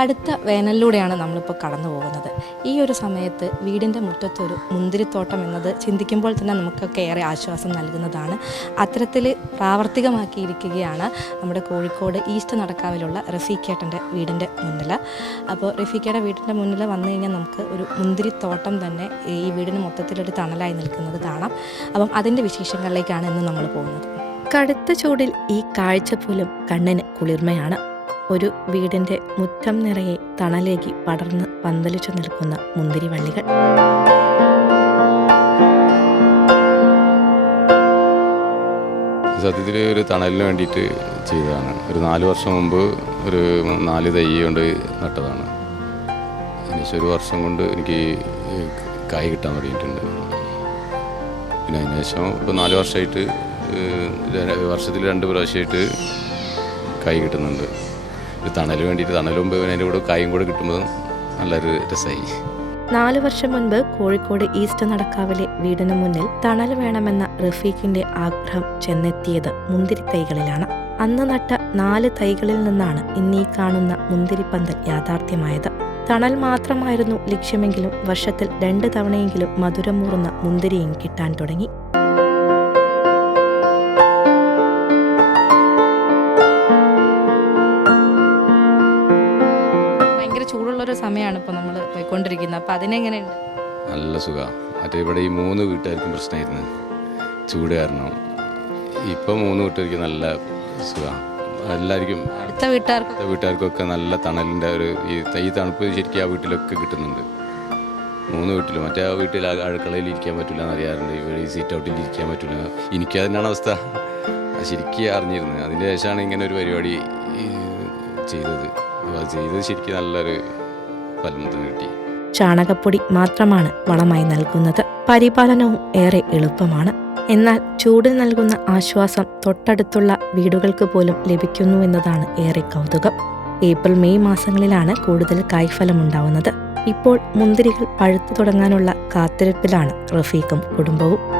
കടുത്ത വേനലിലൂടെയാണ് നമ്മളിപ്പോൾ കടന്നു പോകുന്നത്. ഈ ഒരു സമയത്ത് വീടിന്റെ മുറ്റത്തൊരു മുന്തിരിത്തോട്ടം എന്നത് ചിന്തിക്കുമ്പോൾ തന്നെ നമുക്കൊക്കെ ഏറെ ആശ്വാസം നൽകുന്നതാണ്. അത്തരത്തിൽ പ്രാവർത്തികമാക്കിയിരിക്കുകയാണ് നമ്മുടെ കോഴിക്കോട് ഈസ്റ്റ് നടക്കാവിലുള്ള റഫീഖേട്ടന്റെ വീടിന്റെ മുന്നിൽ അപ്പോൾ റഫീഖയുടെ വീടിന്റെ മുന്നിൽ വന്നു കഴിഞ്ഞാൽ നമുക്ക് ഒരു മുന്തിരിത്തോട്ടം തന്നെ ഈ വീടിന് മൊത്തത്തിലൊരു തണലായി നിൽക്കുന്നത് കാണാം. അപ്പം അതിന്റെ വിശേഷങ്ങളിലേക്കാണ് ഇന്ന് നമ്മൾ പോകുന്നത്. കടുത്ത ചൂടിൽ ഈ കാഴ്ച പോലും കണ്ണിന് കുളിർമയാണ്. ഒരു വീടിന്റെ മുറ്റം നിറയെ തണലേകി പടർന്ന് പന്തലിച്ചു നിൽക്കുന്ന മുന്തിരിവള്ളികൾ. സത്യത്തിൽ ഒരു തണലിന് വേണ്ടിയിട്ട് ചെയ്തതാണ്. ഒരു നാല് വർഷം മുമ്പ് ഒരു നാല് തൈ കൊണ്ട് നട്ടതാണ്. അതിനുശേഷം ഒരു വർഷം കൊണ്ട് എനിക്ക് കായ് കിട്ടാൻ തുടങ്ങിയിട്ടുണ്ട്. പിന്നെ അതിനുശേഷം ഇപ്പോൾ നാല് വർഷമായിട്ട് വർഷത്തിൽ രണ്ട് പ്രാവശ്യമായിട്ട് കായ് കിട്ടുന്നുണ്ട്. ഒരു തണൽ വേണ്ടിയിട്ട് മുമ്പ് അതിന്റെ കൂടെ കായും കൂടെ കിട്ടുമ്പോൾ നല്ലൊരു രസമായി. നാല് വർഷം മുൻപ് കോഴിക്കോട് ഈസ്റ്റ് നടക്കാവിലെ വീടിന് മുന്നിൽ തണൽ വേണമെന്ന റഫീഖിന്റെ ആഗ്രഹം ചെന്നെത്തിയത് മുന്തിരി തൈകളിലാണ്. അന്ന് നട്ട നാല് തൈകളിൽ നിന്നാണ് ഇന്നീ കാണുന്ന മുന്തിരിപ്പന്തൽ യാഥാർത്ഥ്യമായത്. തണൽ മാത്രമായിരുന്നു ലക്ഷ്യമെങ്കിലും വർഷത്തിൽ രണ്ട് തവണയെങ്കിലും മധുരമൂറുന്ന മുന്തിരിയും കിട്ടാൻ തുടങ്ങി. സമയമാണ് ഇപ്പോൾ നമ്മൾ പോയിക്കൊണ്ടിരിക്കുന്നത്. അപ്പോൾ അതിനെങ്ങനെയുണ്ട്? നല്ല സുഖമാണ് മറ്റേ ഇവിടെ ഈ മൂന്ന് വീട്ടുകാർക്കും പ്രശ്നമായിരുന്നു ചൂട് കാരണം. ഇപ്പം മൂന്ന് വീട്ടുകാർക്ക് നല്ല സുഖമാണ് എല്ലാവർക്കും അടുത്ത വീട്ടുകാർക്ക്? അടുത്ത വീട്ടുകാർക്കൊക്കെ നല്ല തണലിന്റെ ഒരു ഈ ഈ തണുപ്പ് ശരിക്കും ആ വീട്ടിലൊക്കെ കിട്ടുന്നുണ്ട്. മൂന്ന് വീട്ടിലും. മറ്റേ ആ വീട്ടിൽ അടുക്കളയിൽ ഇരിക്കാൻ പറ്റില്ല എന്ന് അറിയാറുണ്ട്. ഇവിടെ ഈ സീറ്റ് ഔട്ടിൽ ഇരിക്കാൻ പറ്റില്ല എനിക്ക് അതിനാണ് അവസ്ഥ. ശരിക്കും അറിഞ്ഞിരുന്നത് അതിന്റെ ശേഷമാണ് ഇങ്ങനെ ഒരു പരിപാടി ചെയ്തത്. അപ്പോൾ അത് ചെയ്തത് ശരിക്കും നല്ലൊരു ചാണകപ്പൊടി മാത്രമാണ് വളമായി നൽകുന്നത്. പരിപാലനവും ഏറെ എളുപ്പമാണ്. എന്നാൽ ചൂടിൽ നൽകുന്ന ആശ്വാസം തൊട്ടടുത്തുള്ള വീടുകൾക്ക് പോലും ലഭിക്കുന്നു എന്നതാണ് ഏറെ കൗതുകം. ഏപ്രിൽ മെയ് മാസങ്ങളിലാണ് കൂടുതൽ കായ്ഫലം ഉണ്ടാവുന്നത് ഇപ്പോൾ മുന്തിരികൾ പഴുത്തു തുടങ്ങാനുള്ള കാത്തിരിപ്പിലാണ് റഫീഖും കുടുംബവും.